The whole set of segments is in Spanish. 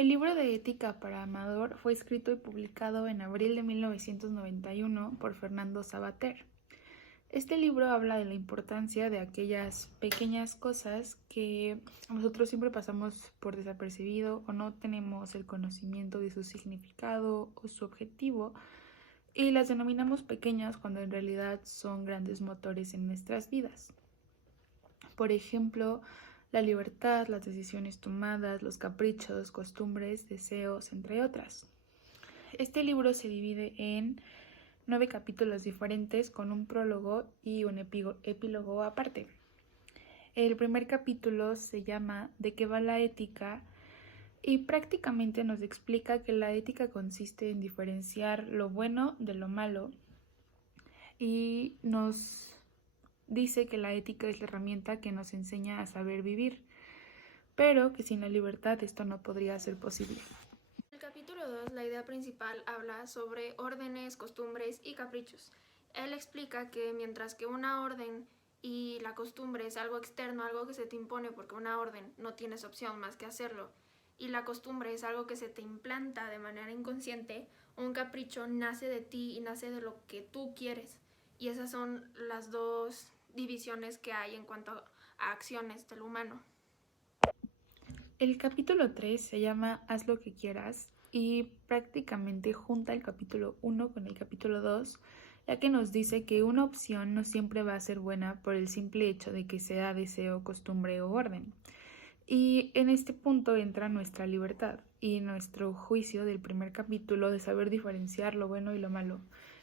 El libro de Ética para Amador fue escrito y publicado en abril de 1991 por Fernando Savater. Este libro habla de la importancia de aquellas pequeñas cosas que nosotros siempre pasamos por desapercibido o no tenemos el conocimiento de su significado o su objetivo y las denominamos pequeñas cuando en realidad son grandes motores en nuestras vidas. Por ejemplo, la libertad, las decisiones tomadas, los caprichos, costumbres, deseos, entre otras. Este libro se divide en 9 capítulos diferentes con un prólogo y un epílogo aparte. El primer capítulo se llama ¿De qué va la ética? Y prácticamente nos explica que la ética consiste en diferenciar lo bueno de lo malo y nos dice que la ética es la herramienta que nos enseña a saber vivir, pero que sin la libertad esto no podría ser posible. En el capítulo 2, la idea principal habla sobre órdenes, costumbres y caprichos. Él explica que mientras que una orden y la costumbre es algo externo, algo que se te impone porque una orden no tienes opción más que hacerlo, y la costumbre es algo que se te implanta de manera inconsciente, un capricho nace de ti y nace de lo que tú quieres. Y esas son las dos divisiones que hay en cuanto a acciones del humano. El capítulo 3 se llama Haz lo que quieras y prácticamente junta el capítulo 1 con el capítulo 2, ya que nos dice que una opción no siempre va a ser buena por el simple hecho de que sea deseo, costumbre o orden. Y en este punto entra nuestra libertad y nuestro juicio del primer capítulo de saber diferenciar lo bueno y lo malo.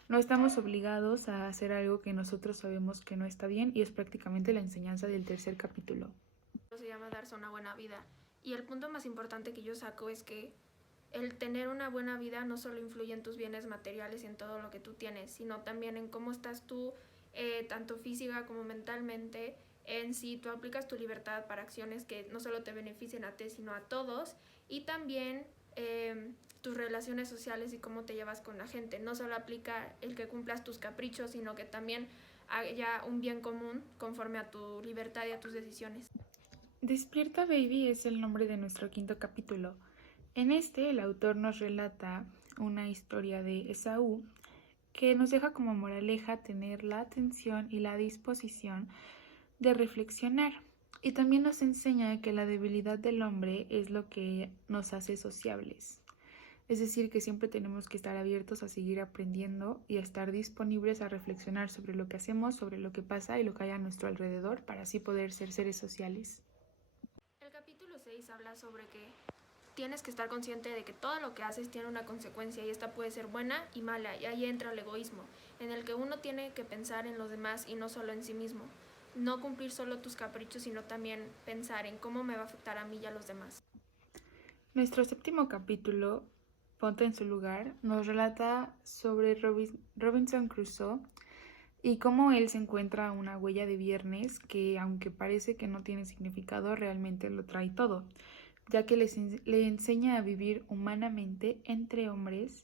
No estamos obligados a hacer algo que nosotros sabemos que no está bien y es prácticamente la enseñanza del tercer capítulo. Se llama darse una buena vida. Y el punto más importante que yo saco es que el tener una buena vida no solo influye en tus bienes materiales y en todo lo que tú tienes, sino también en cómo estás tú, tanto física como mentalmente, en si tú aplicas tu libertad para acciones que no solo te beneficien a ti, sino a todos, y también tus relaciones sociales y cómo te llevas con la gente. No solo aplica el que cumplas tus caprichos, sino que también haya un bien común conforme a tu libertad y a tus decisiones. Despierta Baby es el nombre de nuestro quinto capítulo. En este, el autor nos relata una historia de Esaú que nos deja como moraleja tener la atención y la disposición de reflexionar. Y también nos enseña que la debilidad del hombre es lo que nos hace sociables. Es decir, que siempre tenemos que estar abiertos a seguir aprendiendo y a estar disponibles a reflexionar sobre lo que hacemos, sobre lo que pasa y lo que hay a nuestro alrededor para así poder ser seres sociales. El capítulo 6 habla sobre que tienes que estar consciente de que todo lo que haces tiene una consecuencia y esta puede ser buena y mala, y ahí entra el egoísmo, en el que uno tiene que pensar en los demás y no solo en sí mismo. No cumplir solo tus caprichos, sino también pensar en cómo me va a afectar a mí y a los demás. Nuestro séptimo capítulo, Ponte en su lugar, nos relata sobre Robinson Crusoe y cómo él se encuentra una huella de viernes que, aunque parece que no tiene significado, realmente lo trae todo, ya que le enseña a vivir humanamente entre hombres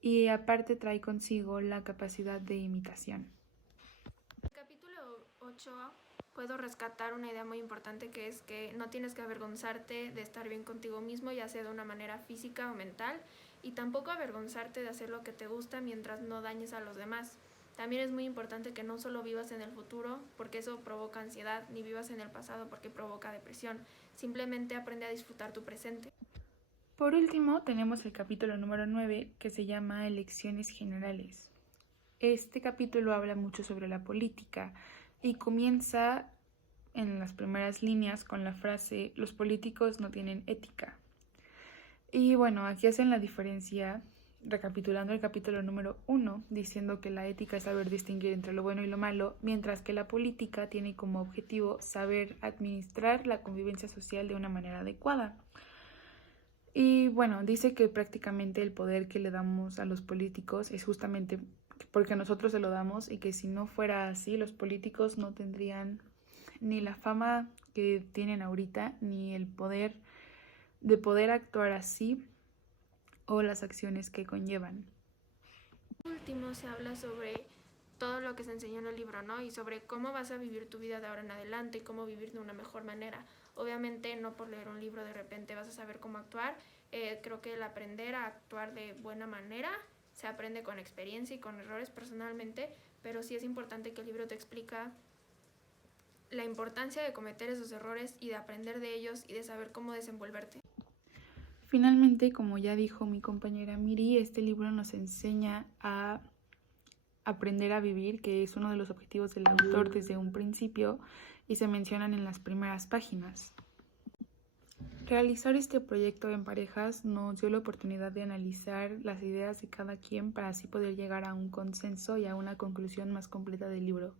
y aparte trae consigo la capacidad de imitación. En el capítulo 8 puedo rescatar una idea muy importante, que es que no tienes que avergonzarte de estar bien contigo mismo, ya sea de una manera física o mental, y tampoco avergonzarte de hacer lo que te gusta mientras no dañes a los demás. También es muy importante que no solo vivas en el futuro, porque eso provoca ansiedad, ni vivas en el pasado porque provoca depresión. Simplemente aprende a disfrutar tu presente. Por último, tenemos el capítulo número 9 que se llama Elecciones Generales. Este capítulo habla mucho sobre la política y comienza en las primeras líneas con la frase los políticos no tienen ética. Y bueno, aquí hacen la diferencia recapitulando el capítulo número 1, diciendo que la ética es saber distinguir entre lo bueno y lo malo, mientras que la política tiene como objetivo saber administrar la convivencia social de una manera adecuada. Y bueno, dice que prácticamente el poder que le damos a los políticos es justamente porque nosotros se lo damos y que si no fuera así, los políticos no tendrían ni la fama que tienen ahorita, ni el poder de poder actuar así o las acciones que conllevan. Por último, se habla sobre todo lo que se enseñó en el libro, ¿no? Y sobre cómo vas a vivir tu vida de ahora en adelante y cómo vivir de una mejor manera. Obviamente no por leer un libro de repente vas a saber cómo actuar. Creo que el aprender a actuar de buena manera se aprende con experiencia y con errores personalmente, pero sí es importante que el libro te explica la importancia de cometer esos errores y de aprender de ellos y de saber cómo desenvolverte. Finalmente, como ya dijo mi compañera Miri, este libro nos enseña a aprender a vivir, que es uno de los objetivos del autor desde un principio y se mencionan en las primeras páginas. Realizar este proyecto en parejas nos dio la oportunidad de analizar las ideas de cada quien para así poder llegar a un consenso y a una conclusión más completa del libro.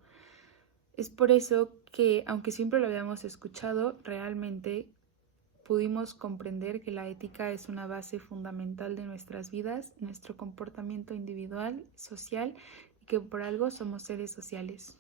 Es por eso que, aunque siempre lo habíamos escuchado, realmente pudimos comprender que la ética es una base fundamental de nuestras vidas, nuestro comportamiento individual, social, y que por algo somos seres sociales.